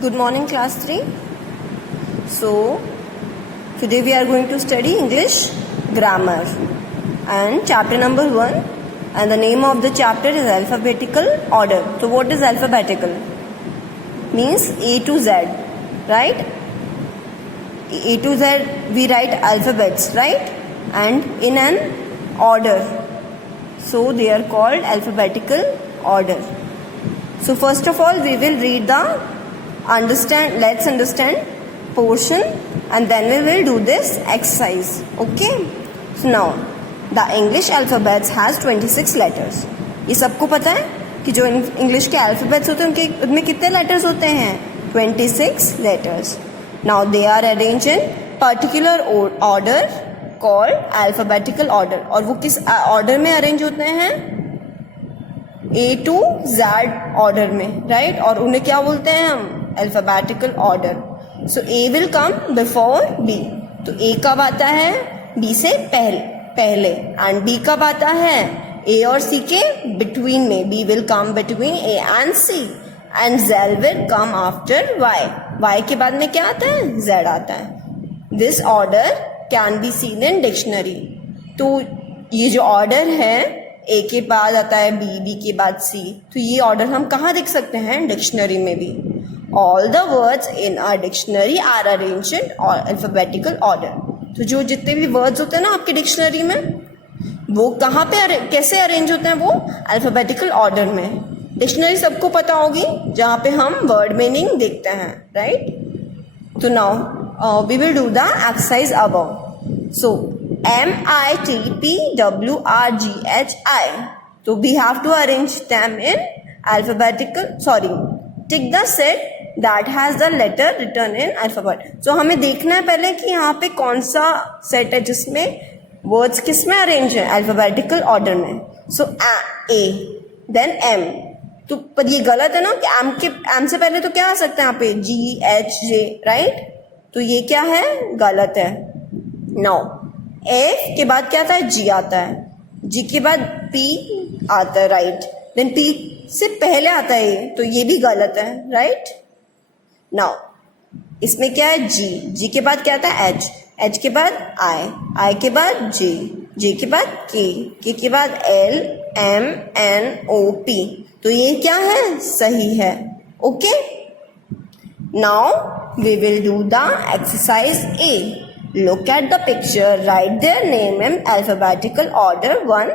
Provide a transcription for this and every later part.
Good morning, class 3. So, today we are going to study English grammar and chapter number 1, and the name of the chapter is alphabetical order. So, what is alphabetical? Means A to Z, right? A to Z we write alphabets, right? And in an order. So, they are called alphabetical order. So, first of all, we will read the let's understand portion, and then we will do this exercise. Okay, so now the English alphabets has 26 letters. ये सबको पता है कि जो English के alphabets होते हैं उनके उनमें कितने लेटर्स होते हैं? 26 letters. Now they are arranged in particular order called alphabetical order. और वो किस ऑर्डर में अरेंज होते हैं? A to Z ऑर्डर में, राइट? और उन्हें क्या बोलते हैं हम? Alphabetical order. So A will come before B. तो A कब आता है? B से पहले. एंड B कब आता है? A और C के बिटवीन में. B will come between A and C. And Z will come after Y. Y के बाद में क्या आता है? Z आता है. This order can be seen in dictionary. तो ये जो ऑर्डर है, A के बाद आता है B, B के बाद C. तो ये ऑर्डर हम कहाँ देख सकते हैं? डिक्शनरी में भी. All the words in a dictionary are arranged in alphabetical order. तो जो जितने भी वर्ड्स होते हैं ना आपके डिक्शनरी में, वो कहाँ पे कैसे अरेंज होते हैं? वो अल्फाबेटिकल ऑर्डर में. डिक्शनरी सबको पता होगी, जहाँ पे हम वर्ड मीनिंग देखते हैं, राइट? तो now we will do the exercise above. So MITPWRGHI. तो we have to arrange them in alphabetical. Tick the set that has the letter written in alphabet. So हमें देखना है पहले कि यहाँ पे कौन सा सेट है जिसमें वर्ड्स किस में अरेंज है? अल्फाबेटिकल ऑर्डर में. सो A, देन M. तो पर ये गलत है ना कि M से पहले तो क्या आ सकता है यहाँ पे? G, H, J, right? तो ये क्या है? गलत है. नाउ F के बाद क्या आता है? G आता है. G के बाद P आता है, राइट? देन P से पहले आता है ये, तो ये भी गलत है, राइट? नाउ इसमें क्या है? G. G के बाद क्या आता है? H. H के बाद I. I के बाद J. J के बाद K. K के बाद L, M, N, O, P. तो ये क्या है? सही है. Okay, now we will do the exercise A. Look at the picture. Write their name in alphabetical order. 1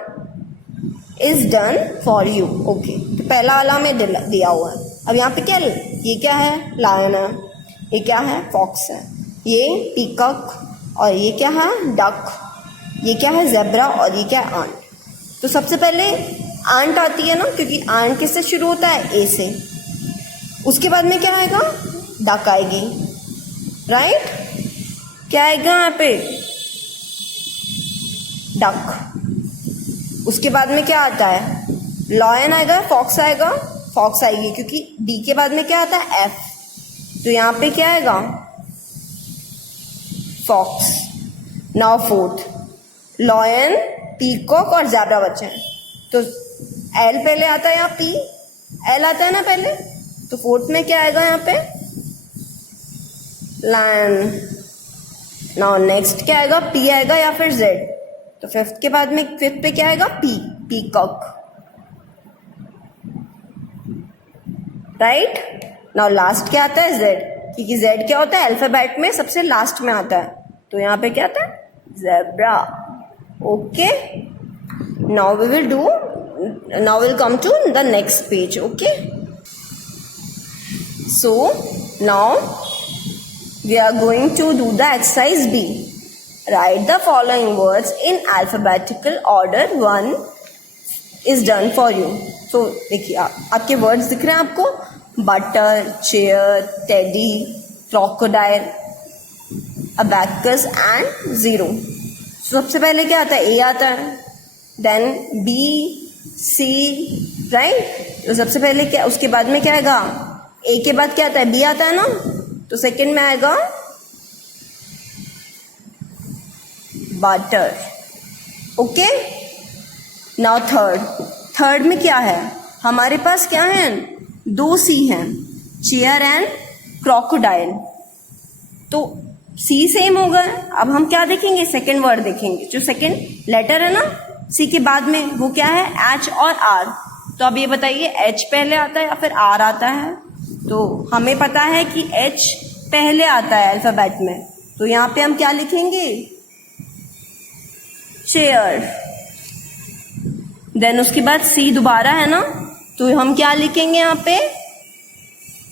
is done for you. Okay. तो पहला वाला में दिया हुआ है. अब यहाँ पे क्या? ये क्या है? लायन है. ये क्या है? फॉक्स है. ये पीकॉक. और ये क्या है? डक. ये क्या है? जेब्रा. और ये क्या है? आंट. तो सबसे पहले आंट आती है ना, क्योंकि आंट किससे शुरू होता है? ए से. उसके बाद में क्या आएगा? डक आएगी, राइट? क्या आएगा यहाँ पे? डक. उसके बाद में क्या आता है? लॉयन आएगा. फॉक्स आएगा. फॉक्स आएगी क्योंकि डी के बाद में क्या आता है? एफ. तो यहाँ पे क्या आएगा? Fox. Now fourth, lion, peacock और ज़ेब्रा बचे हैं. तो एल पहले आता है या पी? एल आता है ना पहले. तो फोर्थ में क्या आएगा यहाँ पे? लायन. नाउ नेक्स्ट क्या आएगा? पी आएगा या फिर जेड. तो फिफ्थ के बाद में फिफ्थ पे क्या आएगा? P. Peacock, right? Now last क्या आता है? जेड. क्योंकि जेड क्या होता है? अल्फाबेट में सबसे लास्ट में आता है. तो यहाँ पे क्या आता है? Zebra. Okay, now we will come to the next page. Okay, so now we are going to do the exercise B. Write the following words in alphabetical order. 1 is done for you. So देखिए आपके words दिख रहे हैं आपको? Butter, chair, teddy, crocodile, abacus and zero. सबसे पहले क्या आता है? ए आता है. देन बी, सी, राइट? तो सबसे पहले क्या? उसके बाद में क्या आएगा? ए के बाद क्या आता है? बी आता है ना. तो सेकंड में आएगा बटर. ओके, नाउ थर्ड में क्या है? हमारे पास क्या है? 2 सी हैं, चेयर एंड क्रोकोडाइल। तो सी सेम होगा। अब हम क्या देखेंगे, सेकेंड वर्ड देखेंगे। जो सेकेंड लेटर है ना सी के बाद में, वो क्या है, एच और आर। तो अब ये बताइए एच पहले आता है या फिर आर आता है। तो हमें पता है कि एच पहले आता है अल्फाबेट में, तो यहाँ पे हम क्या लिखेंगे, चेयर। देन उसके बाद सी दोबारा है ना, तो हम क्या लिखेंगे यहाँ पे,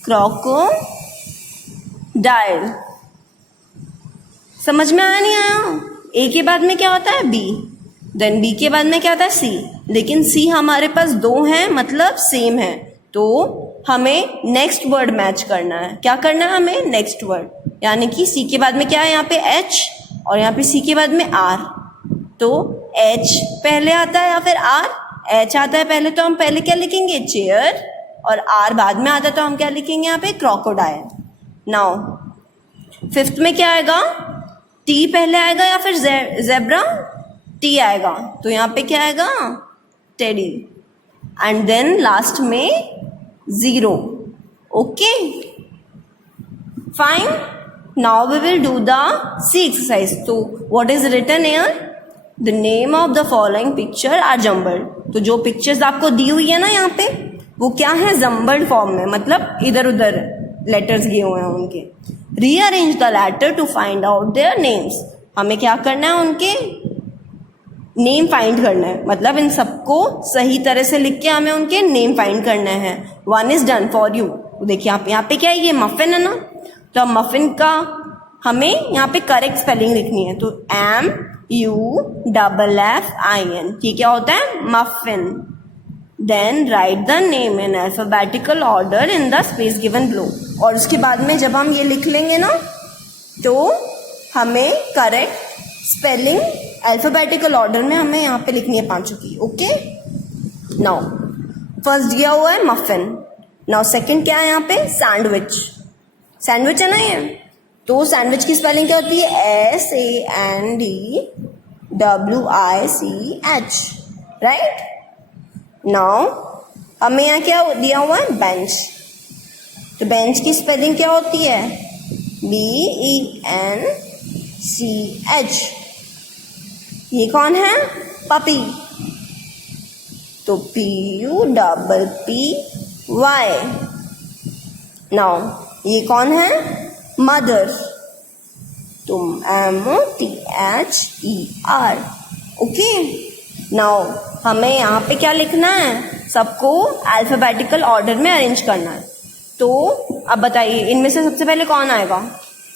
क्रोकोडाइल। समझ में आया नहीं आया? ए के बाद में क्या होता है, बी, देन बी के बाद में क्या होता है, सी। लेकिन सी हमारे पास दो हैं, मतलब सेम है, तो हमें नेक्स्ट वर्ड मैच करना है। क्या करना है हमें, नेक्स्ट वर्ड। यानी कि सी के बाद में क्या है यहाँ पे, एच, और यहाँ पे सी के बाद में आर। तो एच पहले आता है या फिर आर, एच आता है पहले, तो हम पहले क्या लिखेंगे, चेयर, और आर बाद में आता है, तो हम क्या लिखेंगे यहाँ पे, क्रोकोडाइल। नाउ फिफ्थ में क्या आएगा, टी पहले आएगा या फिर जेब्रा, टी आएगा, तो यहाँ पे क्या आएगा, टेडी। एंड देन लास्ट में zero. Okay fine. Now we will do the C exercise. तो what is written here, the name of the following picture are jumbled. तो जो पिक्चर्स आपको दी हुई है ना यहाँ पे, वो क्या है, जम्बल्ड फॉर्म में, मतलब इधर उधर लेटर्स दिए हुए हैं उनके। Rearrange the letter to find out their names. हमें क्या करना है, उनके नेम फाइंड करना है, मतलब इन सबको सही तरह से लिख के हमें उनके नेम फाइंड करना है। One is done for you. देखिए यहाँ पे क्या है, ये मफिन है ना, तो अब मफिन का हमें यहाँ पे करेक्ट स्पेलिंग लिखनी है। तो MUFFIN, ये क्या होता है, muffin. Then write the name in alphabetical order in the space given below. और उसके बाद में जब हम ये लिख लेंगे ना, तो हमें करेक्ट स्पेलिंग अल्फाबेटिकल ऑर्डर में हमें यहाँ पे लिखनी है पांचों की। ओके, नाउ फर्स्ट दिया हुआ है मफिन। नाउ सेकंड क्या है यहाँ पे, सैंडविच। सैंडविच है ना ये, तो सैंडविच की स्पेलिंग क्या होती है, SANDWICH, राइट। नाउ हमें यहाँ क्या दिया हुआ है, बेंच। तो बेंच की स्पेलिंग क्या होती है, BENCH। ये कौन है, पपी, तो PUPPY। नाउ ये कौन है, मदर, तो MOTHER। ओके, नाउ हमें यहाँ पे क्या लिखना है, सबको अल्फाबेटिकल ऑर्डर में अरेंज करना है। तो अब बताइए इनमें से सबसे पहले कौन आएगा,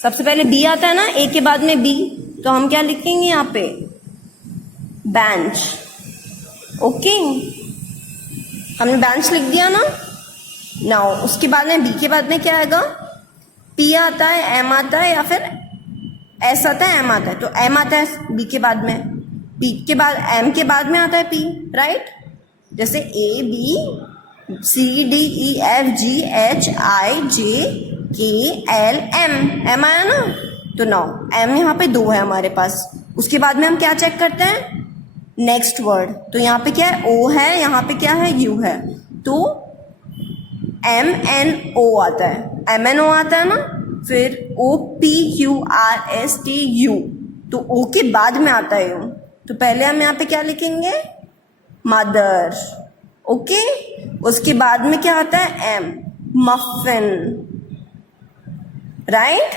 सबसे पहले बी आता है ना, ए के बाद में बी, तो हम क्या लिखेंगे यहाँ पे, बेंच। ओके, हमने बेंच लिख दिया ना। नाउ उसके बाद में बी के बाद में क्या आएगा, पी आता है, एम आता है, या फिर एस आता है, एम आता है। तो एम आता है बी के बाद में, पी के बाद एम के बाद में आता है पी, राइट। जैसे ABCDEFGHIJKLM, एम आया ना। तो नाउ एम यहाँ पे दो है हमारे पास। उसके बाद में हम क्या चेक करते हैं, नेक्स्ट वर्ड। तो यहाँ पे क्या है, ओ है, यहाँ पे क्या है, यू है, तो MNO आता है, MNO आता है ना। फिर OPQRSTU, तो ओ के बाद में आता है यू, तो पहले हम यहाँ पे क्या लिखेंगे, मदर। ओके, उसके बाद में क्या आता है, एम, मफिन, राइट।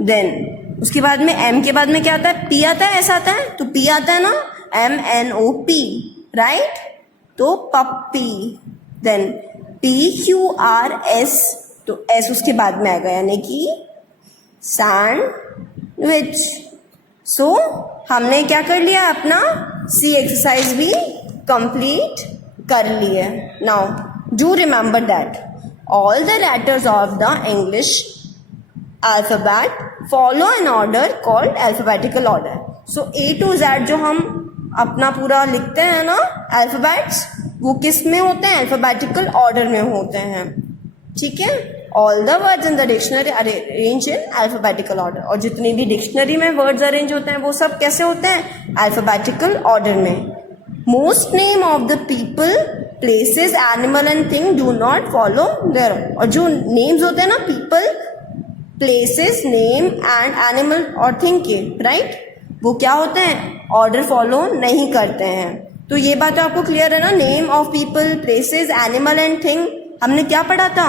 देन उसके बाद में एम के बाद में क्या आता है, पी आता है, ऐसा आता है, तो पी आता है ना, MNOP, राइट, तो पप्पी। देन PQRS, तो एस उसके बाद में आएगा, यानी कि सैंडविच। सो हमने क्या कर लिया, अपना सी एक्सरसाइज भी कंप्लीट कर ली है। Now do remember that all the letters of the English alphabet follow an order called alphabetical order. So A to Z जो हम अपना पूरा लिखते हैं ना अल्फाबेट्स, वो किस में होते हैं, अल्फाबेटिकल ऑर्डर में होते हैं, ठीक है। All the words in the dictionary arrange in alphabetical order. और जितने भी डिक्शनरी में वर्ड्स अरेंज होते हैं वो सब कैसे होते हैं, अल्फाबेटिकल ऑर्डर में। Most name of the people, places, animal and thing do not follow there. और जो नेम्स होते हैं ना people, places, name and animal और थिंग के, राइट? वो क्या होते हैं? ऑर्डर फॉलो नहीं करते हैं। तो ये बात आपको क्लियर है ना? Name of people, places, animal and thing हमने क्या पढ़ा था?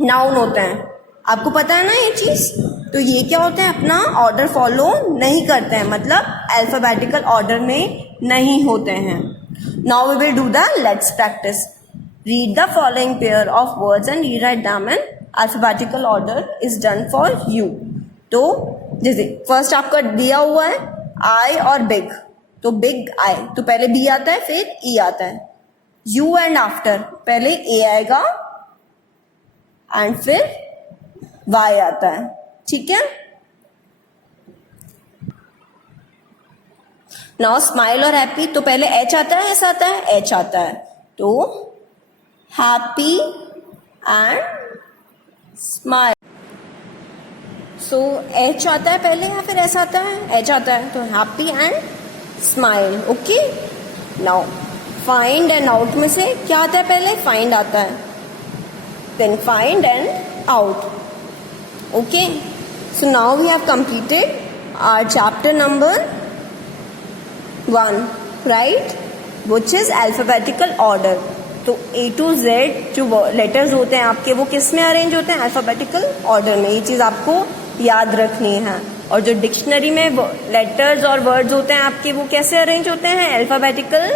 नाउन होते हैं। आपको पता है ना ये चीज? तो ये क्या होते हैं? अपना ऑर्डर फॉलो नहीं करते हैं, मतलब अल्फाबेटिकल ऑर्डर में नहीं होते हैं। Now we will do the let's practice. Read the following pair of words and rewrite them in alphabetical order is done for you. तो जैसे फर्स्ट आपका दिया हुआ है आई और बिग, तो बिग आई, तो पहले बी आता है फिर ई आता है। यू एंड आफ्टर, पहले ए आएगा एंड फिर वाई आता है, ठीक है? नाउ स्माइल और हैप्पी, तो पहले एच आता है, ऐसा आता है, एच आता है, तो happy and smile. So H आता है पहले या फिर ऐसा आता है? एच आता है, तो happy and smile. Okay, now find and out में से क्या आता है? पहले फाइंड आता है, then find and out. Okay, so now we have completed our chapter number 1, right, which is alphabetical order. तो A to Z जो लेटर्स होते हैं आपके, वो किस में अरेंज होते हैं? अल्फाबेटिकल ऑर्डर में। ये चीज आपको याद रखनी है। और जो डिक्शनरी में लेटर्स और वर्ड्स होते हैं आपके, वो कैसे अरेंज होते हैं? अल्फाबेटिकल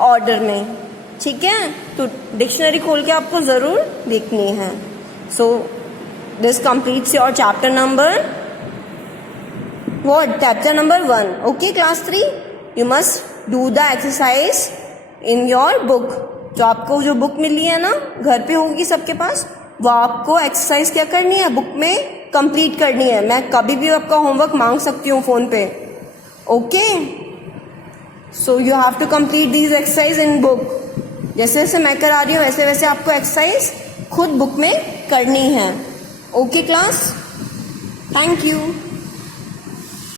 ऑर्डर में, ठीक है? तो डिक्शनरी खोल के आपको जरूर देखनी है। So this completes your chapter number what? Chapter number 1। Okay class 3, you must do the exercise in your book. जो आपको जो बुक मिली है ना, घर पे होगी सबके पास, वो आपको एक्सरसाइज क्या करनी है? बुक में कंप्लीट करनी है। मैं कभी भी आपका होमवर्क मांग सकती हूँ फोन पे। Okay, so you have to complete these exercise in book. जैसे जैसे मैं करा रही हूँ वैसे वैसे आपको एक्सरसाइज खुद बुक में करनी है। Okay class, thank you.